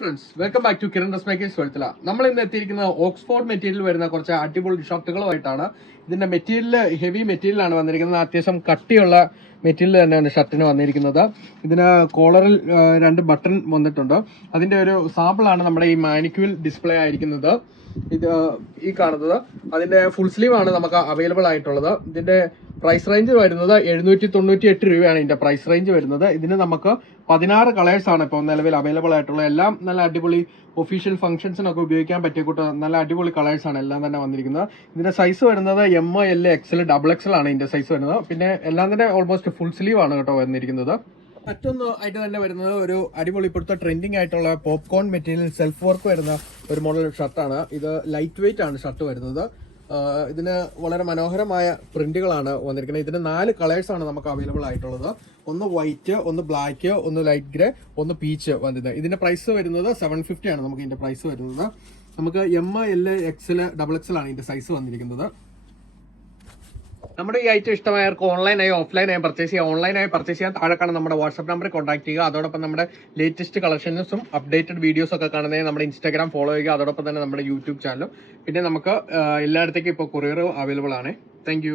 Friends welcome back to Kiran dress makers Veluthala. നമ്മൾ ഇന്ന് എത്തിയിരിക്കുന്നത് ഓക്സ്ഫോർഡ് മെറ്റീരിയൽ വരുന്ന കുറച്ച് അടിപൊളി ഷർട്ടുകളുമായിട്ടാണ്. ഇതിന്റെ മെറ്റീരിയൽ ഹെവി മെറ്റീരിയലാണ് വന്നിരിക്കുന്നത്. അത്യാവശ്യം കട്ടിയുള്ള മെറ്റീരിയൽ തന്നെയാണ് ഷർട്ടിന് വന്നിരിക്കുന്നത്. ഇതിന് കോളറിൽ 2 ബട്ടൺ വന്നിട്ടുണ്ട്. അതിന്റെ ഒരു സാമ്പിളാണ് നമ്മുടെ ഈ മാനിക്യൂൽ ഡിസ്പ്ലേ ആയിരിക്കുന്നത്. ഇത് ഈ കാണുന്നത് അതിന്റെ ഫുൾ സ്ലീവ് ആണ് നമുക്ക് അവൈലബിൾ ആയിട്ടുള്ളത്. ഇതിന്റെ പ്രൈസ് റേഞ്ച് വരുന്നത് 798 രൂപയാണ് ഇതിന്റെ പ്രൈസ് റേഞ്ച് വരുന്നത്. ഇതിന് നമുക്ക് 16 കളേഴ്സ് ആണ് ഇപ്പോൾ നിലവിൽ അവൈലബിൾ ആയിട്ടുള്ളത്. എല്ലാം നല്ല അടിപൊളി ഒഫീഷ്യൽ ഫംഗ്ഷൻസിനൊക്കെ ഉപയോഗിക്കാൻ പറ്റിയ നല്ല അടിപൊളി കളേഴ്സ് ആണ് എല്ലാം തന്നെ വന്നിരിക്കുന്നത്. ഇതിന്റെ സൈസ് വരുന്നത് എം, എൽ, എക്സൽ, XXL ആണ് ഇതിന്റെ സൈസ് വരുന്നത്. പിന്നെ എല്ലാം തന്നെ ഓൾമോസ്റ്റ് ഫുൾ സ്ലീവ് ആണ് കേട്ടോ വന്നിരിക്കുന്നത്. മറ്റൊന്ന് ആയിട്ട് തന്നെ വരുന്നത് ഒരു അടിപൊളി ഇപ്പോഴത്തെ ട്രെൻഡിങ് ആയിട്ടുള്ള പോപ്കോൺ മെറ്റീരിയൽ സെൽഫ് വർക്ക് വരുന്ന ഒരു മോഡൽ ഷർട്ടാണ്. ഇത് ലൈറ്റ് വെയിറ്റ് ആണ് ഷർട്ട് വരുന്നത്. ഇതിന് വളരെ മനോഹരമായ പ്രിന്റുകളാണ് വന്നിരിക്കുന്നത്. ഇതിന് 4 കളേഴ്സ് ആണ് നമുക്ക് അവൈലബിൾ ആയിട്ടുള്ളത്. ഒന്ന് വൈറ്റ്, ഒന്ന് ബ്ലാക്ക്, ഒന്ന് ലൈറ്റ് ഗ്രേ, ഒന്ന് പീച്ച് വന്നത്. ഇതിന്റെ പ്രൈസ് വരുന്നത് 750 ആണ് നമുക്ക് ഇതിന്റെ പ്രൈസ് വരുന്നത്. നമുക്ക് എം, എൽ, XL, XXL ആണ് ഇതിന്റെ സൈസ് വന്നിരിക്കുന്നത്. നമ്മുടെ ഈ ഐറ്റം ഇഷ്ടമായവർക്ക് ഓൺലൈനായി ഓഫ്ലൈനായി പർച്ചേസ് ചെയ്യാം. ഓൺലൈനായി പർച്ചേസ് ചെയ്യാൻ താഴെ കാണുന്ന നമ്മുടെ വാട്സ്ആപ്പ് നമ്പറിൽ കോൺടാക്ട് ചെയ്യുക. അതോടൊപ്പം നമ്മുടെ ലേറ്റസ്റ്റ് കളക്ഷൻസും അപ്ഡേറ്റഡ് വീഡിയോസും ഒക്കെ കാണുന്നതിന് നമ്മുടെ ഇൻസ്റ്റാഗ്രാം ഫോളോ ചെയ്യുക. അതോടൊപ്പം തന്നെ നമ്മുടെ യൂട്യൂബ് ചാനലും. പിന്നെ നമുക്ക് എല്ലായിടത്തേക്കും ഇപ്പോൾ കൊറിയർ അവൈലബിൾ ആണ്. താങ്ക്